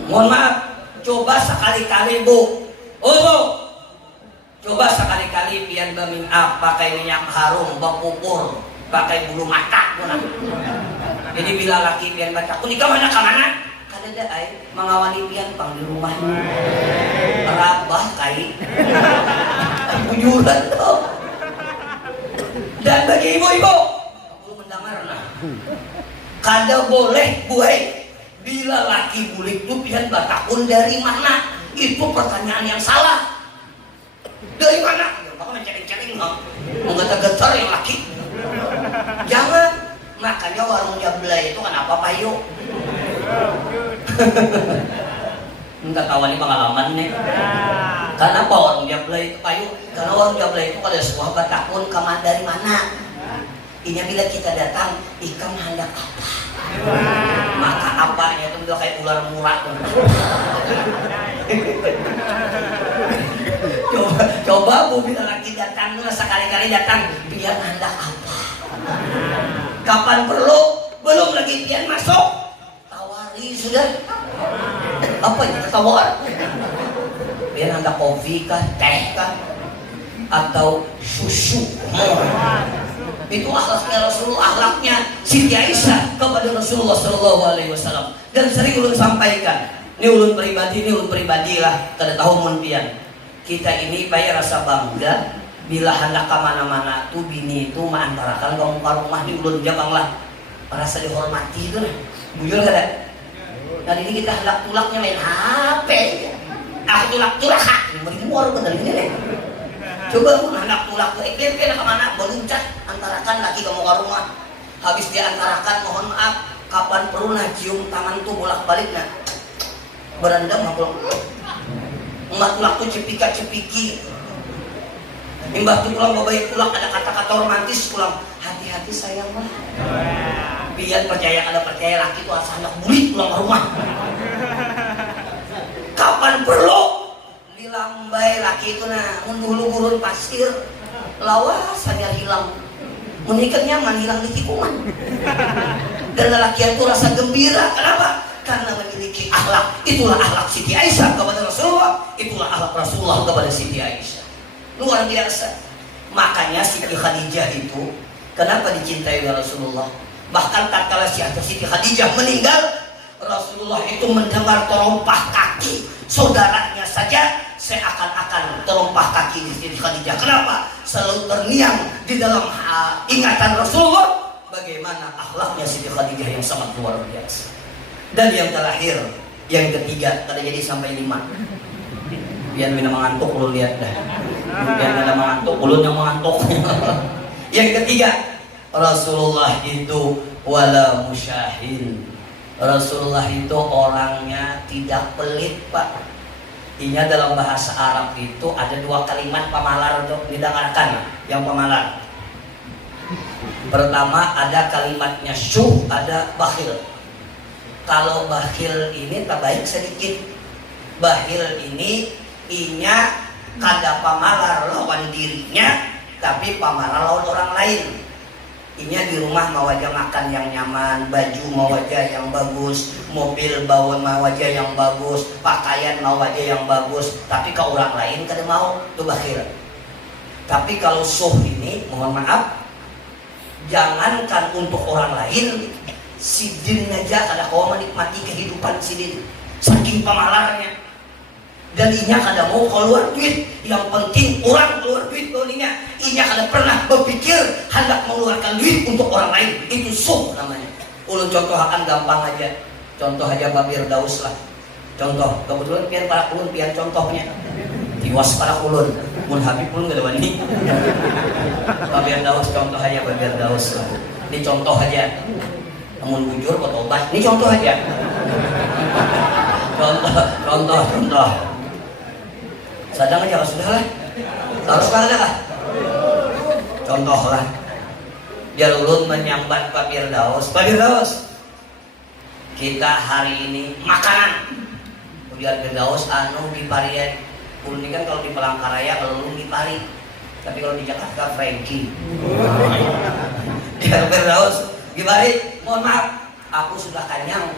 Mohon maaf, coba sekali-kali Bu. Oh Bu, coba sekali-kali pian bamin up pakai minyak harum, bakupur, pakai bulu mata. Jadi bila laki pian baca, kunika mana ke mana? Kada ada ay mengawani pian pang di rumahnya. Rabah kai. Bujuran tuh. Dan bagi ibu-ibu, aku mendengar nah. Kada boleh buai bila laki bulik itu pian batakun dari mana? Itu pertanyaan yang salah. Dari mana? Bapak mencari-cari menggetar-getar yang laki. Jangan. Makanya warung Jablay itu kenapa payu? Enggak tahu ini pengalaman nih. Kenapa warung Jablay itu payu? Karena warung Jablay itu ada sebuah batakun kamar dari mana? Ini bila kita datang, ikan hendak apa? Maka apanya itu udah kayak ular murah. Coba Bu bila lagi datang, sekali-kali datang, biar hendak apa? Kapan perlu? Belum lagi pian masuk. Tawari sudah. Apa itu tawar? Pian anda kopi kah, teh kah, atau susu? Itu akhlaknya Rasulullah, akhlaknya Siti Aisyah kepada Rasulullah Shallallahu Alaihi Wasallam. Dan sering ulun sampaikan, ini ulun pribadi lah, kada tahu mun pian. Kita ini bayar rasa bangga bila hendak ke mana-mana tuh bini itu mengantarakan kamu ke rumah di ulun jabang lah, merasa dihormati itu nah, bujur kada. Nah ini kita hendak tulaknya main HP, aku tulak ini muar bener ini deh. Coba pun hendak tulak ke ke mana beluncat antarakan lagi kamu ke rumah, habis diantarakan mohon maaf kapan perlu nah cium tangan tuh bolak-balik nah berendam aku emak tulak tuh cepika-cepiki imbah tuh pulang baik pulang ada kata-kata romantis pulang hati-hati sayang mah biar percaya ada percaya laki tuh harus hendak bulit pulang ke rumah kapan perlu dilambai laki itu nah mendulu gurun pasir lawas hanya hilang menikah nyaman hilang di tikungan dan lelakian itu rasa gembira kenapa? Karena memiliki akhlak. Itulah akhlak Siti Aisyah kepada Rasulullah, itulah akhlak Rasulullah kepada Siti Aisyah. Luar biasa. Makanya Siti Khadijah itu kenapa dicintai oleh Rasulullah? Bahkan tatkala Siti Khadijah meninggal, Rasulullah itu mendengar terompah kaki saudaranya saja seakan-akan terompah kaki di Siti Khadijah. Kenapa? Selalu terngiang di dalam ingatan Rasulullah bagaimana akhlaknya Siti Khadijah yang sangat luar biasa. Dan yang terakhir, yang ketiga, tadi jadi sampai 5. Biar minum mengantuk, lu lihat dah. Biar ada mengantuk, ulun yang mengantuk. Yang ketiga, Rasulullah itu wala musyahin. Rasulullah itu orangnya tidak pelit, Pak. Ini dalam bahasa Arab itu ada 2 kalimat pamalar untuk didengarkan, yang pamalar. Pertama ada kalimatnya syuh, ada bakhil. Kalau bakhil ini tak baik sedikit. Bakhil ini inya kada pamalar lawan dirinya, tapi pamalar lawan orang lain. Inya di rumah mau aja makan yang nyaman, baju mau aja yang bagus, mobil bawa mau aja yang bagus, pakaian mau aja yang bagus, tapi ke orang lain kada mau, itu bakhil. Tapi kalau syuh ini, mohon maaf, jangankan untuk orang lain, sidin aja kada kau menikmati kehidupan sidin saking pemalarnya. Dan inya kada mau keluar duit, yang penting orang keluar duit inya kada pernah berpikir hendak mengeluarkan duit untuk orang lain. Itu syuh namanya. Ulun contohkan gampang aja, contoh aja Pak Firdaus lah. Contoh, kebetulan pian para ulun pian contohnya tiwas para ulun mun Habib pun gak ada wani. Pak Firdaus contoh aja Pak Firdaus lah. Ini contoh aja. Namun bujur kok tobat. Ini contoh aja. Contoh. Sadang aja sudah lah. Harus ada lah. Contoh lah. Biar ulun menyambat Pak Firdaus. Pak Firdaus, kita hari ini makanan. Biar Firdaus diparian. Ulun ini kan kalau di Palangkaraya kalau ulun dipari. Tapi kalau di Jakarta Frankie. Biar Firdaus dibalik, mohon maaf, aku sudah kenyang.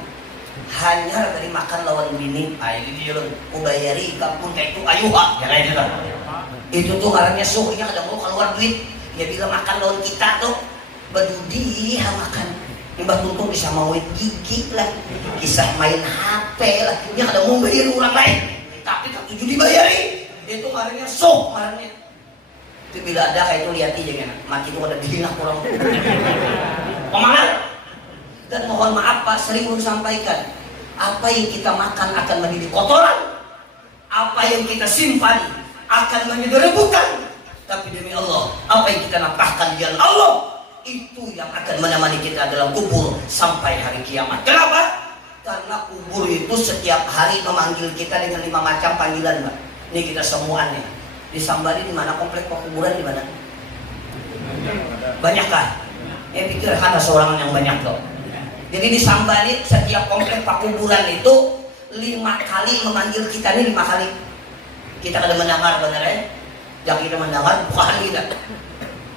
Hanya dari makan lawan bini, itu julun, ubayari kampung kayak itu, ayo ya kayak gitu. Itu tuh karena suhnya kada mau keluar duit. Dia bilang makan lawan kita tuh, bedudi makan. Mbah Tuntung bisa mau gigi lah, kisah main HP lah. Dia kada mau bayar orang lain, tapi tak tuju dibayari. Itu karena suh karena. Itu bila ada kayak itu lihat aja kan, mati itu ada dihina kurang. Pemalar. Dan mohon maaf Pak, sering ulun sampaikan, apa yang kita makan akan menjadi kotoran, apa yang kita simpan akan menjadi rebutan. Tapi demi Allah, apa yang kita nafkahkan di jalan Allah, itu yang akan menemani kita dalam kubur sampai hari kiamat. Kenapa? Karena kubur itu setiap hari memanggil kita dengan 5 macam panggilan, Mbak. Ini kita semuanya. Di Sambali di mana komplek kuburan di mana? Banyakkah? Pikir ada seorang yang banyak loh. Jadi di Sambali setiap komplek kuburan itu 5 kali memanggil kita ini 5 kali. Kita kada mendengar benar ya? Yang kita mendengar bukan kita.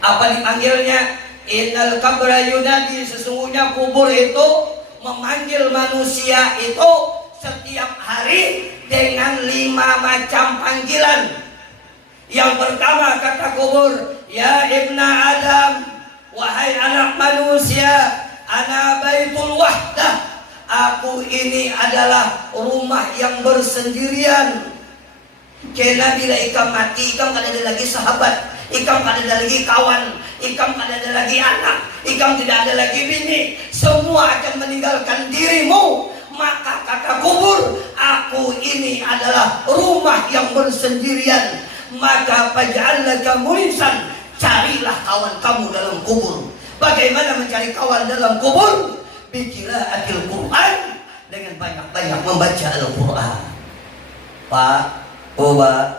Apa dipanggilnya? Innal qabra yunadi, sesungguhnya kubur itu memanggil manusia itu setiap hari dengan 5 macam panggilan. Yang pertama kata kubur, ya ibna Adam, wahai anak manusia, ana baitul wahdah, aku ini adalah rumah yang bersendirian. Karena bila ikam mati, ikam kada ada lagi sahabat, ikam kada ada lagi kawan, ikam kada ada lagi anak, ikam tidak ada lagi bini, semua akan meninggalkan dirimu. Maka kata kubur, aku ini adalah rumah yang bersendirian. Maka faj'alaka mulisan, carilah kawan kamu dalam kubur. Bagaimana mencari kawan dalam kubur? Biqiraatil Quran, dengan banyak-banyak membaca Al-Quran. Pak, Oba,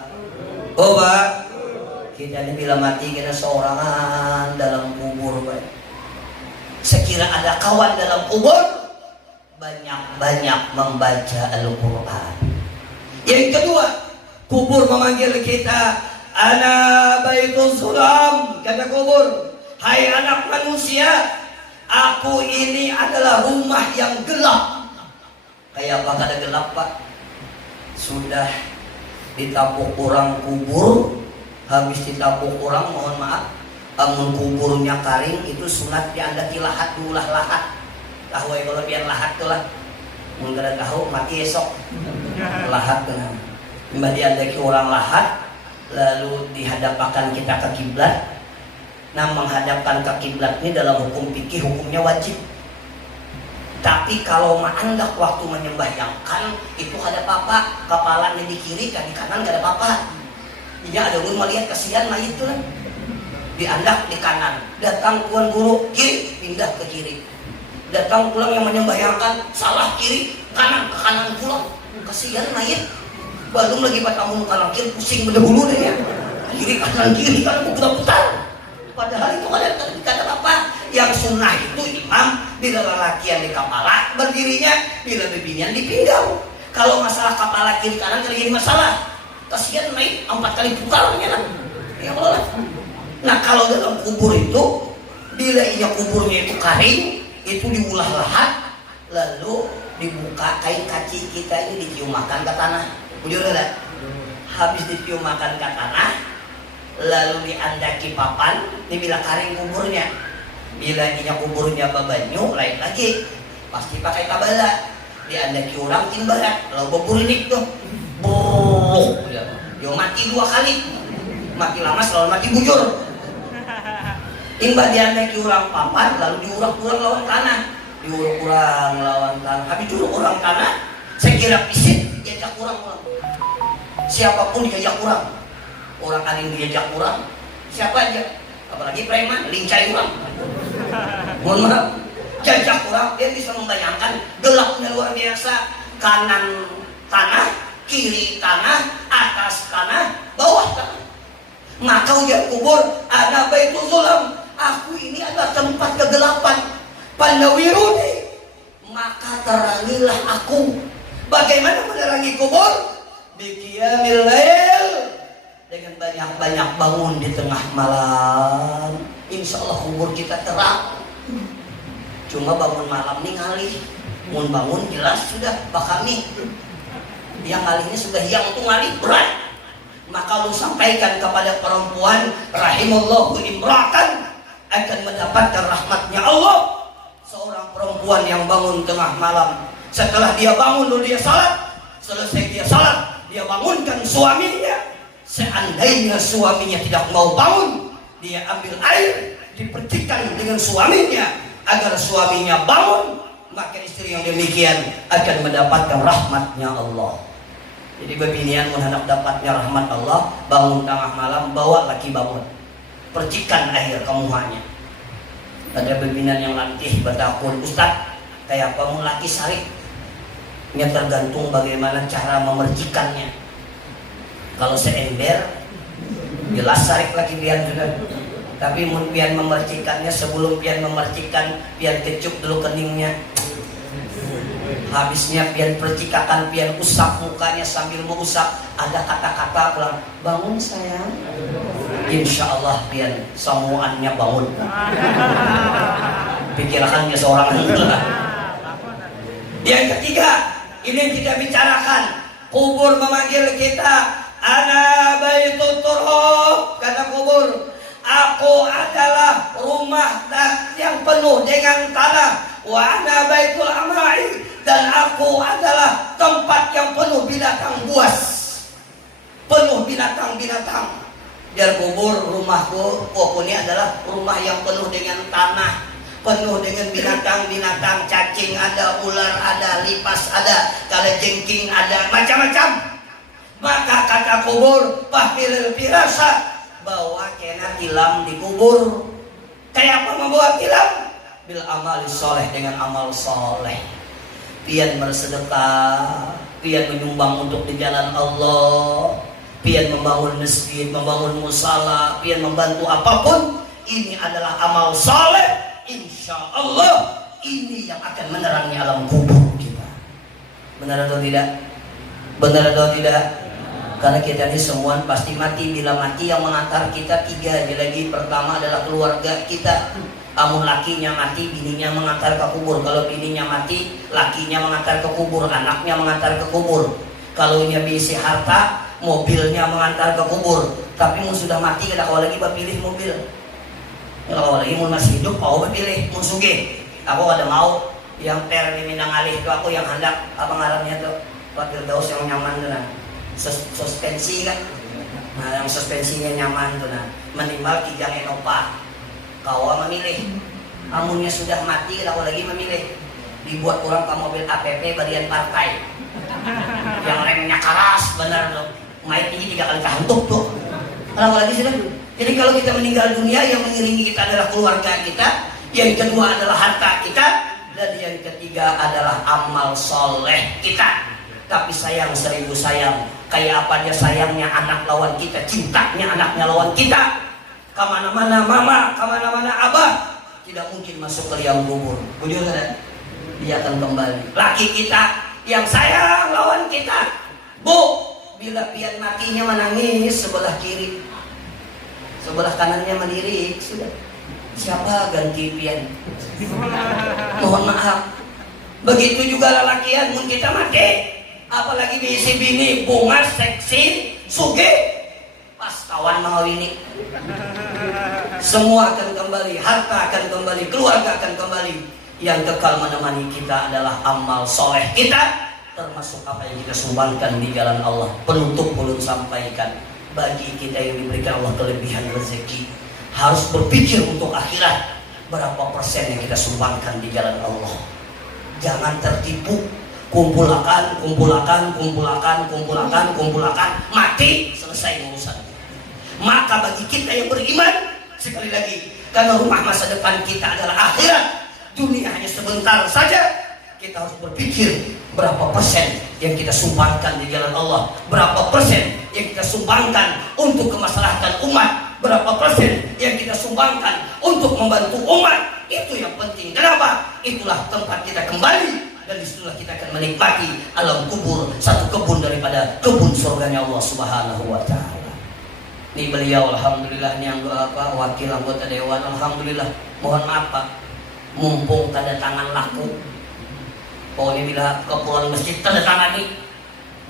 kita ini bila mati kita seorangan dalam kubur, Pak. Sekira ada kawan dalam kubur, banyak-banyak membaca Al-Quran. Yang kedua, kubur memanggil kita, ana baitul sulam, kata kubur, hai anak manusia, aku ini adalah rumah yang gelap. Kayak apa kada gelap, Pak? Sudah ditapuk orang kubur, habis ditapuk orang, mohon maaf, amun kuburnya karing, itu sunat diandaki lahat dulu lah lahat. Tahu ya kalau biar lahat tuh lah, mun kada tahu mati esok. Lahat kena. Mbah diandaki orang lahat, lalu dihadapkan kita ke kiblat. Nah, menghadapkan ke kiblat ini dalam hukum fikih hukumnya wajib. Tapi kalau ma'andak waktu menyembahyangkan itu ada apa-apa, kepalanya di kiri, kan di kanan gak ada apa-apa. Ini ada guru melihat kasihan mayit itu kan. Diandak di kanan, datang tuan guru kiri, pindah ke kiri. Datang pulang yang menyembahyangkan salah kiri, kanan ke kanan pulang. Kasihan mayit. Belum lagi batamu kanan kiri, pusing berdahulu deh ya. Kiri kanan putar-putar. Padahal itu kada apa. Yang sunnah itu imam bila lelaki yang di kepala berdirinya, bila bibinian di pinggang. Kalau masalah kepala kiri kanan kada jadi masalah. Kasihan naik 4 kali putarnya kan. Ya Allah. Nah, kalau dalam kubur itu, bila ia kuburnya itu karing, itu diulah lahat, lalu dibuka kain kaci kita ini diciumakan ke tanah. Udah lah. Habis diciumakan ke tanah, lalu diandaki papan, dibilang karing kuburnya. Bila inya kuburnya babanyu, lain lagi pasti pakai tabala. Diandaki orang timbarat, lalu buburinik tuh, dia mati 2 kali, mati lama selalu mati bujur. Timbal diandaki orang papan, lalu diurang-urang lawan tanah, diurang-urang lawan tanah. Habis diurang orang tanah, saya kira pisit diajak orang. Siapapun diajak orang alim diajak orang, siapa aja, apalagi preman, lincai orang. Mohon maaf, jajak orang, dia bisa membayangkan gelapnya luar biasa. Kanan tanah, kiri tanah, atas tanah, bawah tanah. Maka ujar kubur, ada baitul zulam, aku ini adalah tempat kegelapan. Pandawiruni, maka terangilah aku. Bagaimana menerangi kubur? Biqiyamil lail, dengan banyak-banyak bangun di tengah malam. Insya Allah kubur kita terang. Cuma bangun malam nih ngalih, mau bangun jelas sudah bakami. Yang ngalihnya sudah hiang itu ngalih berat. Maka lu sampaikan kepada perempuan, rahimallahu imra'atan, akan mendapatkan rahmatnya Allah. Seorang perempuan yang bangun tengah malam, setelah dia bangun lalu dia salat, selesai dia salat, dia bangunkan suaminya. Seandainya suaminya tidak mau bangun, dia ambil air, dipercikan dengan suaminya agar suaminya bangun, maka istri yang demikian akan mendapatkan rahmatnya Allah. Jadi bebinian menghadap dapatnya rahmat Allah, bangun tengah malam, bawa laki bangun, percikan air ke muhanya. Ada bebinian yang latih bertakun, Ustaz, kayak kamu laki sarik, ini tergantung bagaimana cara memercikannya. Kalau seember, jelas sarik lagi biar sudah. Tapi mun pian memercikannya, sebelum pian memercikan, pian kecup dulu keningnya. Habisnya pian percikakan, pian usap mukanya sambil mengusap. Ada kata-kata pulang, bangun sayang. Insya Allah pian semuanya bangun. Pikirkannya seorang. Yang ketiga, ini yang kita bicarakan, kubur memanggil kita. Ana baitut turab, kata kubur, aku adalah rumah yang penuh dengan tanah. Wa ana baitul amai, dan aku adalah tempat yang penuh binatang buas, penuh binatang-binatang. Biar kubur rumahku, pokoknya adalah rumah yang penuh dengan tanah, penuh dengan binatang-binatang, cacing ada, ular ada, lipas ada, kalajengking ada, macam-macam. Maka kata kubur, fahmilil firasa, bawa kena tilam di kubur. Kayak apa membawa tilam? Bil amali soleh, dengan amal soleh. Pian bersedekah, pian menyumbang untuk di jalan Allah, pian membangun masjid, membangun musala, pian membantu apapun. Ini adalah amal soleh. Insya Allah ini yang akan menerangi alam kubur kita. Benar atau tidak? Benar atau tidak? Karena kita ini semua pasti mati. Bila mati yang mengantar kita tiga aja lagi. Pertama adalah keluarga kita. Amun lakinya mati, bininya mengantar ke kubur. Kalau bininya mati, lakinya mengantar ke kubur, anaknya mengantar ke kubur. Kalau ini bisi harta, mobilnya mengantar ke kubur. Tapi mau sudah mati, kada kau lagi pilih mobil. Kalau lagi mau masih hidup, kau pilih mau sugih. Aku kada mau yang ter di Minang Alih itu, aku yang hendak apa ngarannya tuh, Pak Daus yang nyaman tuh nah. Suspensi kan, nah yang suspensinya nyaman tuh nah, minimal 3 Enopa. Kau memilih, amunnya sudah mati, kalau lagi memilih, dibuat orang ke mobil APP bagian partai, yang remnya keras, benar loh, main tinggi 3 kali kehantuk tuh. Kalau lagi sudah, jadi kalau kita meninggal dunia, yang mengiringi kita adalah keluarga kita, yang kedua adalah harta kita, dan yang ketiga adalah amal soleh kita. Tapi sayang, seribu sayang, kayak apa dia sayangnya anak lawan kita, cintanya anaknya lawan kita. Kemana-mana mama, kemana-mana abah, tidak mungkin masuk ke liang kubur. Bujur kan? Dia akan kembali. Laki kita yang sayang lawan kita, bu, bila pian matinya menangis sebelah kiri, sebelah kanannya melirik, sudah. Siapa ganti pian? Mohon maaf. Begitu juga lelakian, mun kita mati. Apalagi diisi bini, bunga, seksi, suge, pas kawan mengawini. Semua akan kembali, harta akan kembali, keluarga akan kembali. Yang kekal menemani kita adalah amal soleh kita, termasuk apa yang kita sumbangkan di jalan Allah. Penutup ulun sampaikan, bagi kita yang diberikan Allah kelebihan rezeki, harus berpikir untuk akhirat. Berapa persen yang kita sumbangkan di jalan Allah. Jangan tertipu. Kumpulakan, mati, selesai urusan. Maka bagi kita yang beriman, sekali lagi, karena rumah masa depan kita adalah akhirat, dunia hanya sebentar saja, kita harus berpikir berapa persen yang kita sumbangkan di jalan Allah, berapa persen yang kita sumbangkan untuk kemaslahatan umat, berapa persen yang kita sumbangkan untuk membantu umat. Itu yang penting. Kenapa? Itulah tempat kita kembali. Dan disitulah kita akan menikmati alam kubur, satu kebun daripada kebun surganya Allah Subhanahu wa Ta'ala. Ini beliau, alhamdulillah, ini yang wakil anggota dewan, alhamdulillah. Mohon maaf Pak, mumpung tanda tangan laku, pokoknya bila kepulan masjid tanda tangan ini,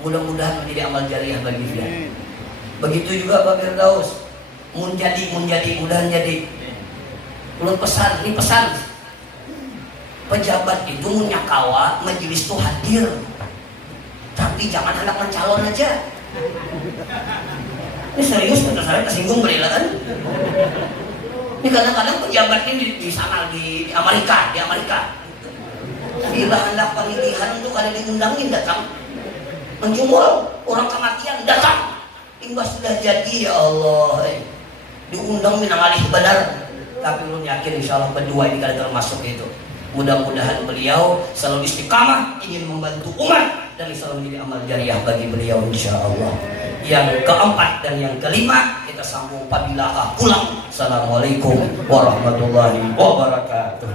mudah-mudahan menjadi amal jariah bagi dia. Begitu juga Pak Firdaus, mudahan jadi. Belum pesan, ini pesan. Pejabat itu menyakawa majelis itu hadir, tapi jangan hendak mencalon aja. Ini serius, kata saya tersinggung berilaan. Ini kadang-kadang pejabat ini di sana di Amerika, bila hendak pemilihan untuk ada diundangin datang, menjumul orang kematian datang. Imbas sudah jadi ya Allah, diundang Minang Alih benar, tapi belum yakin insya Allah berdua ini kada termasuk itu. Mudah-mudahan beliau selalu istiqamah ingin membantu umat dan selalu menjadi amal jariah bagi beliau insya Allah. Yang keempat dan yang kelima kita sambung pabilah pulang. Assalamualaikum warahmatullahi wabarakatuh.